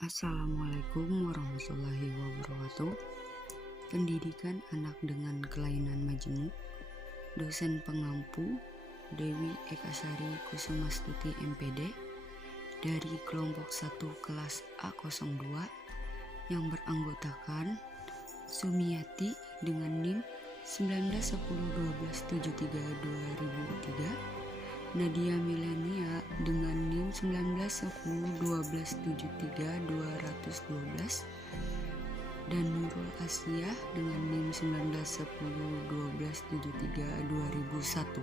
Assalamualaikum warahmatullahi wabarakatuh. Pendidikan anak dengan kelainan majemuk. Dosen pengampu Dewi Ekasari Kusumastuti MPD dari kelompok 1 kelas A02 yang beranggotakan Sumiati dengan NIM 191012732003, Nadia Milenia dengan NIM 191012732012, dan Nurul Asia dengan NIM 191012732001.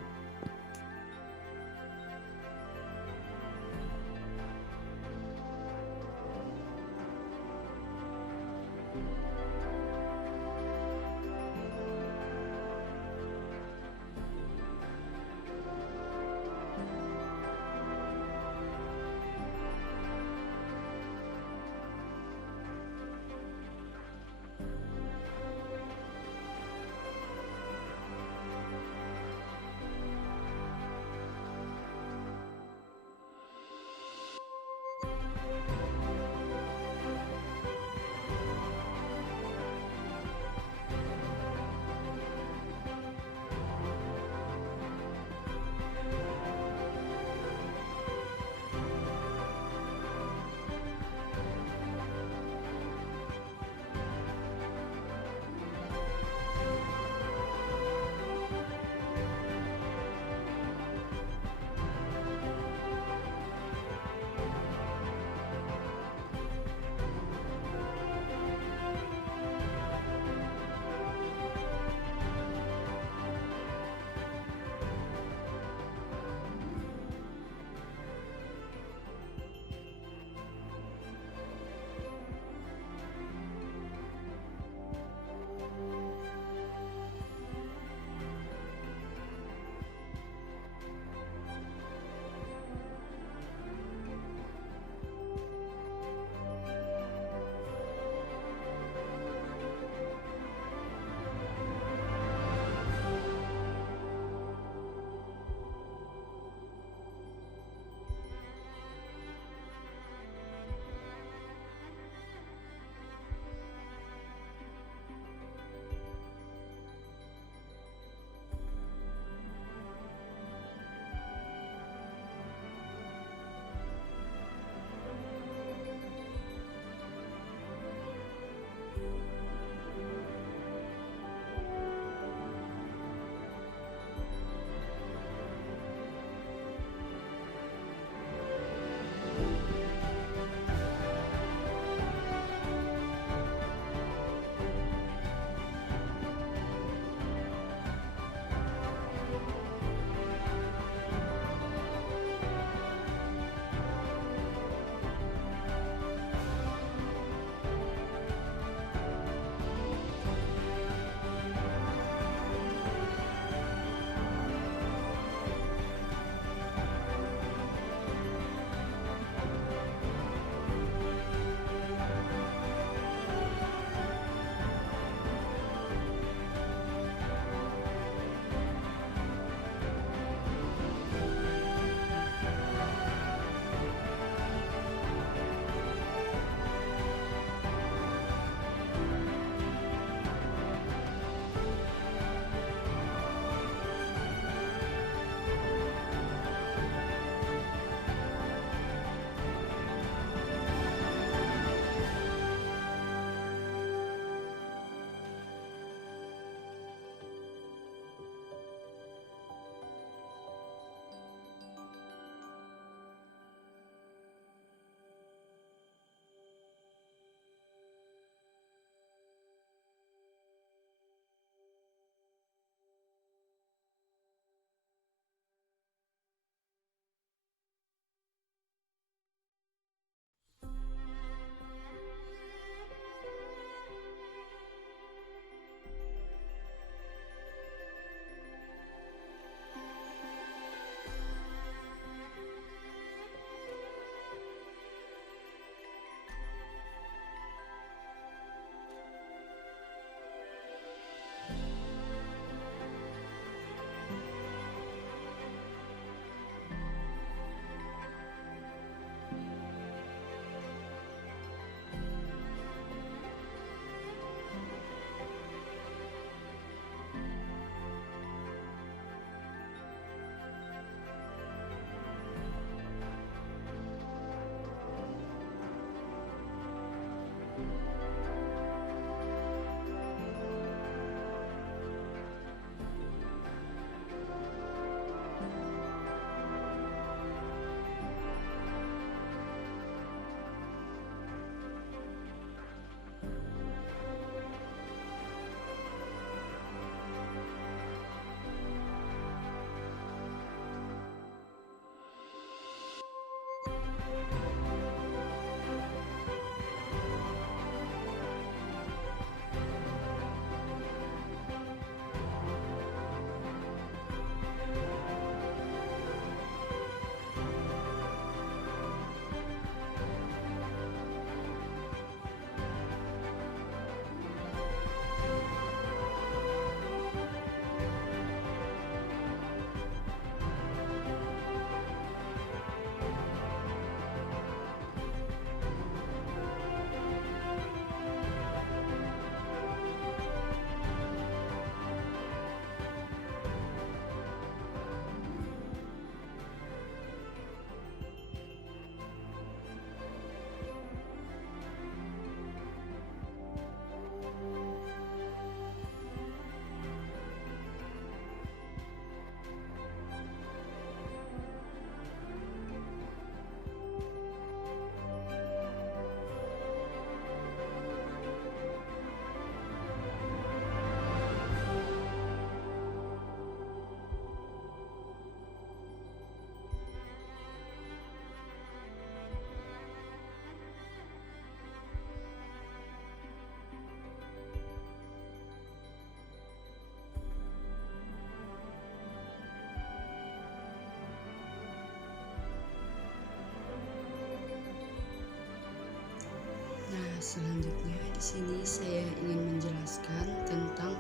Nah, selanjutnya di sini saya ingin menjelaskan tentang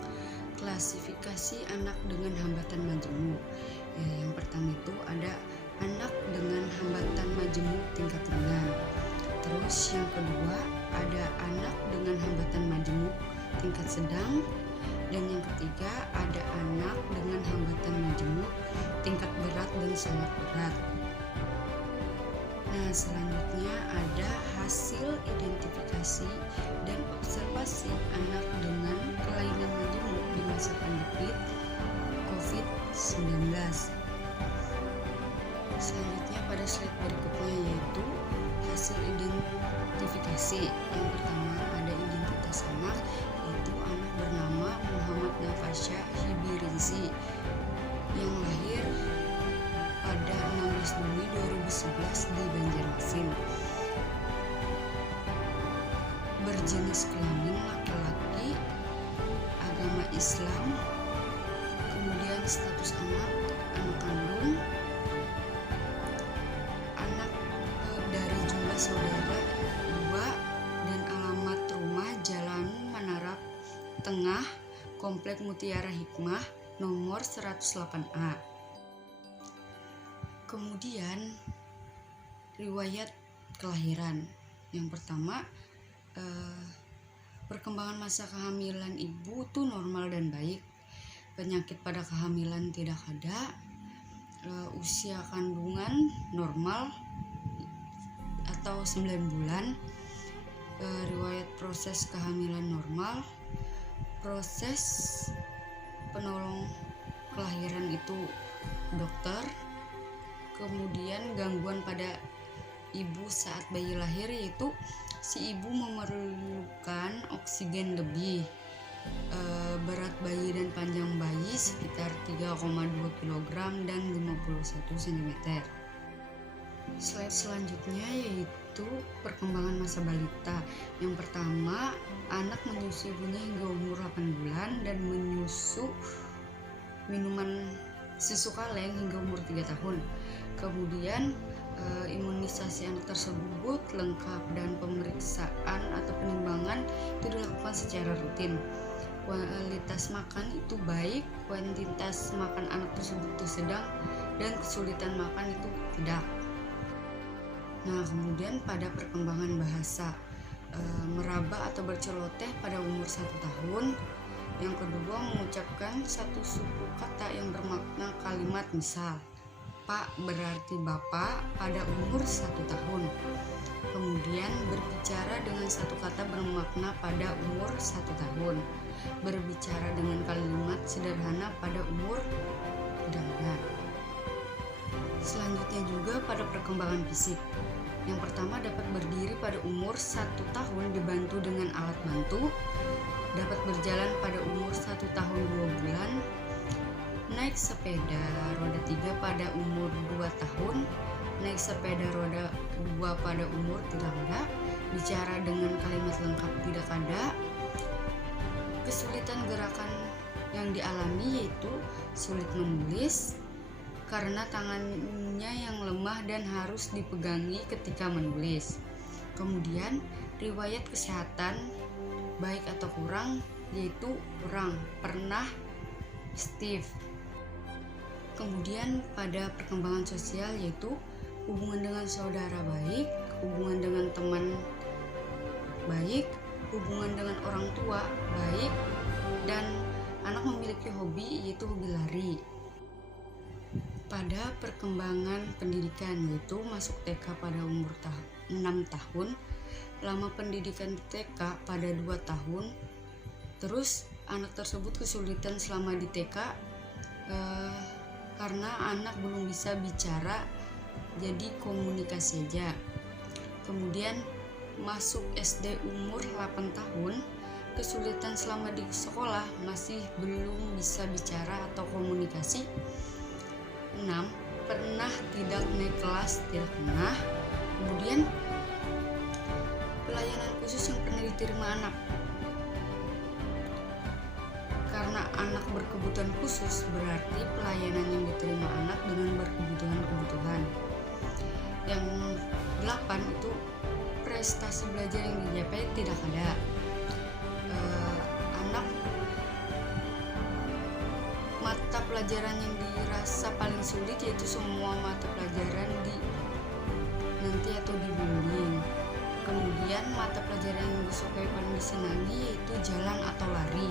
klasifikasi anak dengan hambatan majemuk. Yang pertama itu ada anak dengan hambatan majemuk tingkat ringan. Terus yang kedua ada anak dengan hambatan majemuk tingkat sedang. Dan yang ketiga ada anak dengan hambatan majemuk tingkat berat dan sangat berat. Nah, selanjutnya ada hasil identifikasi dan observasi anak dengan kelainan majemuk di masa pandemi COVID-19. Selanjutnya pada slide berikutnya yaitu hasil identifikasi. Yang pertama ada identitas anak, yaitu anak bernama Muhammad Nafasya Hibirizi yang lahir pada 16 Juni 2011 di Banjarmasin. Berjenis kelamin laki-laki, agama Islam, kemudian status anak kandung, anak dari jumlah saudara 2, dan alamat rumah Jalan Menara Tengah, Komplek Mutiara Hikmah, nomor 108A. Kemudian riwayat kelahiran. Yang pertama, perkembangan masa kehamilan ibu tuh normal dan baik. Penyakit pada kehamilan tidak ada. Usia kandungan normal atau 9 bulan. Riwayat proses kehamilan normal. Proses penolong kelahiran itu dokter. Kemudian gangguan pada ibu saat bayi lahir, yaitu si ibu memerlukan oksigen lebih. Berat bayi dan panjang bayi sekitar 3,2 kg dan 51 cm. Slide selanjutnya yaitu perkembangan masa balita. Yang pertama, anak menyusui ibunya hingga umur 8 bulan dan menyusu minuman susu kaleng hingga umur 3 tahun. Kemudian imunisasi anak tersebut lengkap dan pemeriksaan atau penimbangan itu dilakukan secara rutin. Kualitas makan itu baik, kuantitas makan anak tersebut itu sedang, dan kesulitan makan itu tidak. Nah, kemudian pada perkembangan bahasa, meraba atau berceloteh pada umur 1 tahun. Yang kedua, mengucapkan satu suku kata yang bermakna kalimat, misal Pak berarti Bapak pada umur 1 tahun. Kemudian berbicara dengan satu kata bermakna pada umur 1 tahun. Berbicara dengan kalimat sederhana pada umur tidak ada. Selanjutnya juga pada perkembangan fisik. Yang pertama, dapat berdiri pada umur 1 tahun dibantu dengan alat bantu. Dapat berjalan pada umur 1 tahun 2 bulan. Naik sepeda roda 3 pada umur 2 tahun, naik sepeda roda 2 pada umur tidak ada, bicara dengan kalimat lengkap tidak ada. Kesulitan gerakan yang dialami yaitu sulit menulis karena tangannya yang lemah dan harus dipegangi ketika menulis. Kemudian riwayat kesehatan baik atau kurang, yaitu kurang, pernah stiff. Kemudian pada perkembangan sosial yaitu hubungan dengan saudara baik, hubungan dengan teman baik, hubungan dengan orang tua baik, dan anak memiliki hobi yaitu hobi lari. Pada perkembangan pendidikan yaitu masuk TK pada umur 6 tahun, lama pendidikan di TK pada 2 tahun, terus anak tersebut kesulitan selama di TK karena anak belum bisa bicara, jadi komunikasi aja. Kemudian masuk SD umur 8 tahun, kesulitan selama di sekolah, masih belum bisa bicara atau komunikasi. 6. Pernah tidak naik kelas, tidak pernah. Kemudian pelayanan khusus yang pernah diterima anak. Karena anak berkebutuhan khusus, berarti pelayanan yang diterima anak dengan berkebutuhan-kebutuhan. Yang 8 itu prestasi belajar yang dicapai tidak ada. Anak mata pelajaran yang dirasa paling sulit yaitu semua mata pelajaran di nanti atau dibimbing. Kemudian mata pelajaran yang disukai paling disenangi yaitu jalan atau lari.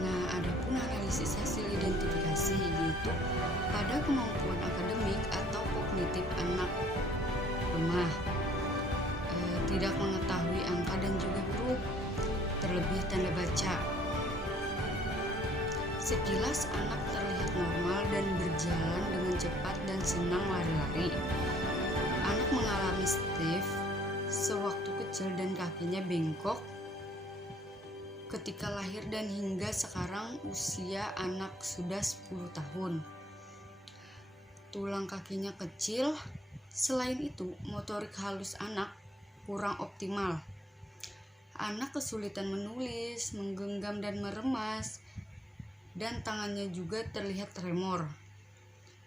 Nah, adapun analisis hasil identifikasi yaitu pada kemampuan akademik atau kognitif anak lemah, tidak mengetahui angka dan juga huruf, terlebih tanda baca. Sekilas anak terlihat normal dan berjalan dengan cepat dan senang lari-lari. Anak mengalami stiff sewaktu kecil dan kakinya bengkok ketika lahir dan hingga sekarang usia anak sudah 10 tahun. Tulang kakinya kecil. Selain itu, motorik halus anak kurang optimal. Anak kesulitan menulis, menggenggam dan meremas, dan tangannya juga terlihat tremor.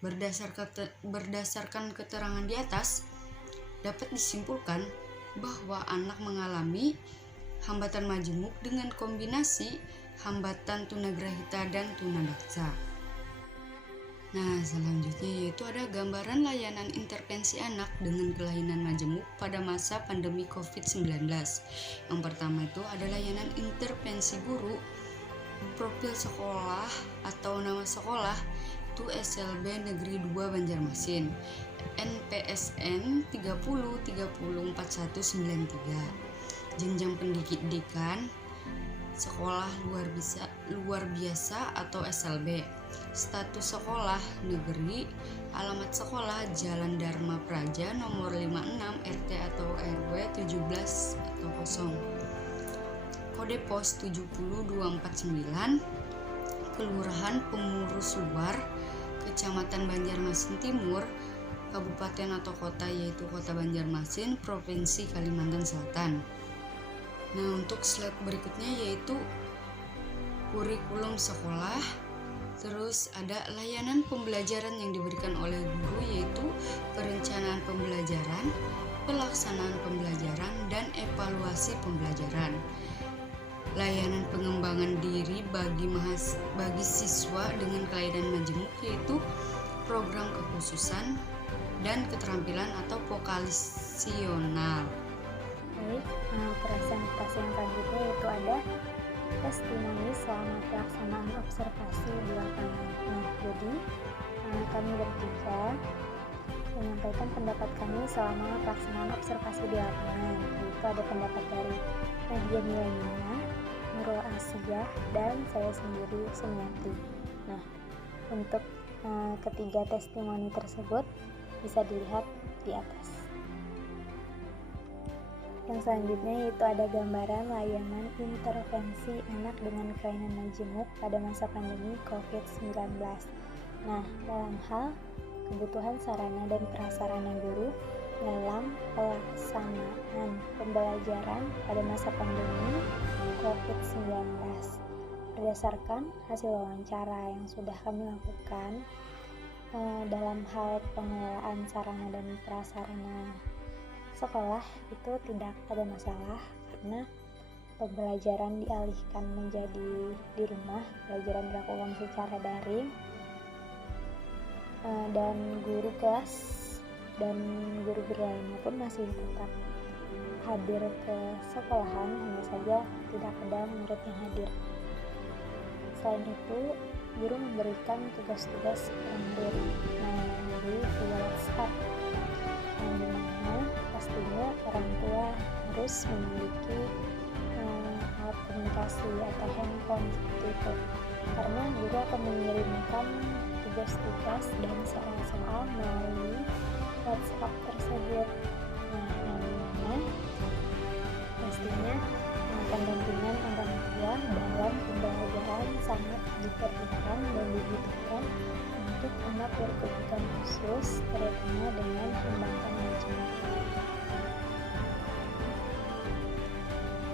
Berdasarkan keterangan di atas, dapat disimpulkan bahwa anak mengalami hambatan majemuk dengan kombinasi hambatan tunagrahita dan tunadaksa. Nah, selanjutnya yaitu ada gambaran layanan intervensi anak dengan kelainan majemuk pada masa pandemi COVID-19. Yang pertama itu ada layanan intervensi guru, profil sekolah atau nama sekolah itu SLB Negeri 2 Banjarmasin, NPSN 30304193. Jenjang pendidikan sekolah luar biasa atau SLB. Status sekolah negeri, alamat sekolah Jalan Dharma Praja nomor 56 RT atau RW 17 atau 0. Kode pos 70249, Kelurahan Pengurus Luar, Kecamatan Banjarmasin Timur, Kabupaten atau kota yaitu Kota Banjarmasin, Provinsi Kalimantan Selatan. Nah, untuk slide berikutnya yaitu kurikulum sekolah. Terus ada layanan pembelajaran yang diberikan oleh guru yaitu perencanaan pembelajaran, pelaksanaan pembelajaran, dan evaluasi pembelajaran. Layanan pengembangan diri bagi siswa dengan kelainan majemuk yaitu program kekhususan dan keterampilan atau vokasional. Baik, presentasi yang selanjutnya yaitu ada testimoni selama pelaksanaan observasi di lapangan. Nah, jadi kami bertiga menyampaikan pendapat kami selama pelaksanaan observasi di lapangan. Yaitu ada pendapat dari Nadia Milenia, Nurul Asiyah, dan saya sendiri Sumiati. Nah, untuk ketiga testimoni tersebut bisa dilihat di atas. Yang selanjutnya yaitu ada gambaran layanan intervensi anak dengan kelainan majemuk pada masa pandemi COVID-19. Nah, dalam hal kebutuhan sarana dan prasarana guru dalam pelaksanaan pembelajaran pada masa pandemi COVID-19. Berdasarkan hasil wawancara yang sudah kami lakukan dalam hal pengelolaan sarana dan prasarana sekolah itu tidak ada masalah karena pembelajaran dialihkan menjadi di rumah, pelajaran dilakukan secara daring, dan guru kelas dan guru-guru lainnya pun masih tetap hadir ke sekolahan, hanya saja tidak ada murid yang hadir. Selain itu, guru memberikan tugas-tugas mandiri melalui via WhatsApp, yang dimana pastinya orang tua harus memiliki alat komunikasi atau handphone seperti itu, karena guru akan mengirimkan tugas-tugas dan soal-soal melalui WhatsApp tersebut. Nah, yang dimana pastinya pendampingan orang tua dalam pembelajaran sangat diperlukan dan dibutuhkan untuk anak berkebutuhan khusus, terutama dengan hambatan majemuk.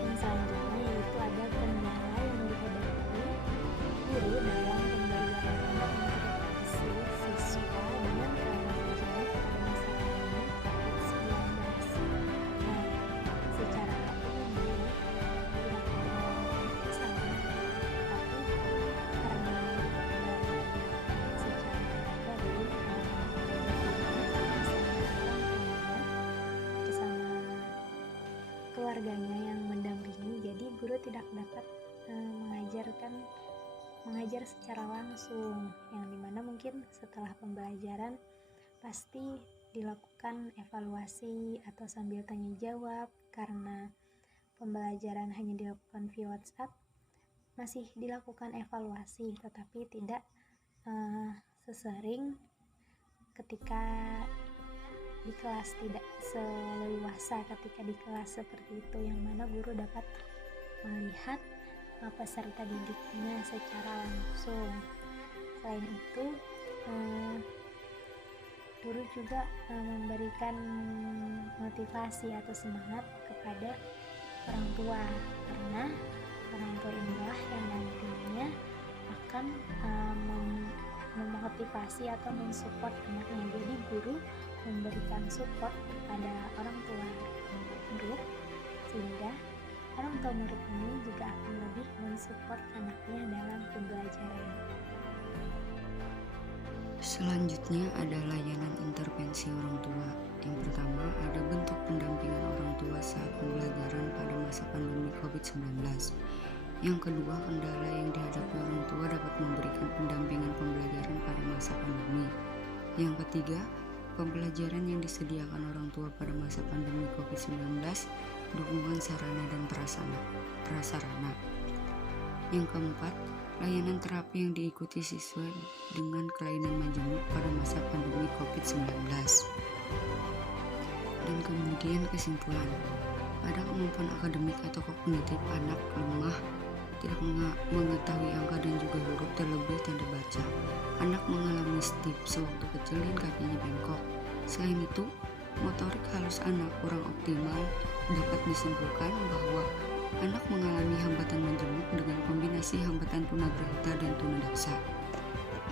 Yang selanjutnya yaitu ada kendala yang dihadapi guru dalam pemberian intervensi siswa dengan kelainan majemuk pada masa pandemi COVID-19. keluarganya yang mendampingi, jadi guru tidak dapat mengajar secara langsung, yang dimana mungkin setelah pembelajaran pasti dilakukan evaluasi atau sambil tanya jawab. Karena pembelajaran hanya dilakukan via WhatsApp, masih dilakukan evaluasi, tetapi tidak sesering ketika di kelas, tidak seleluasa ketika di kelas seperti itu, yang mana guru dapat melihat peserta didiknya secara langsung. Selain itu, guru juga memberikan motivasi atau semangat kepada orang tua, karena orang tua inilah yang nantinya akan memotivasi atau mensupport anaknya. Jadi guru memberikan support kepada orang tua murid, sehingga orang tua murid ini juga akan lebih mensupport anaknya dalam pembelajaran. Selanjutnya ada layanan intervensi orang tua. Yang pertama, ada bentuk pendampingan orang tua saat pembelajaran pada masa pandemi COVID-19. Yang kedua, kendala yang dihadapi orang tua dapat memberikan pendampingan pembelajaran pada masa pandemi. Yang ketiga, pembelajaran yang disediakan orang tua pada masa pandemi COVID-19, dukungan sarana dan prasarana. Yang keempat, layanan terapi yang diikuti siswa dengan kelainan majemuk pada masa pandemi COVID-19. Dan kemudian kesimpulan, pada kemampuan akademik atau kognitif anak lemah, tidak mengetahui angka dan juga huruf, terlebih tanda baca. Anak mengalami stip sewaktu kecil dan kakinya bengkok. Selain itu, motorik halus anak kurang optimal. Dapat disimpulkan bahwa anak mengalami hambatan majemuk dengan kombinasi hambatan tunagrahita dan tunadaksa.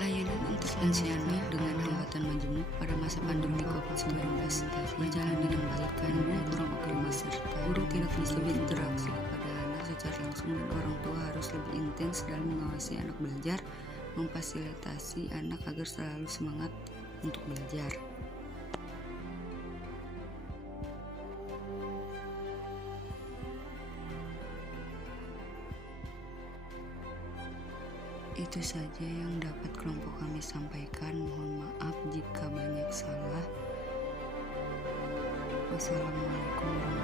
Layanan intervensi anak dengan hambatan majemuk pada masa pandemi COVID-19 berjalan dengan baik karena kurang optimal, serta guru tidak bisa berinteraksi pada anak secara langsung, dan orang tua harus lebih intens dalam mengawasi anak belajar, memfasilitasi anak agar selalu semangat untuk belajar. Itu saja yang dapat kelompok kami sampaikan. Mohon maaf jika banyak salah. Wassalamualaikum warahmatullahi wabarakatuh.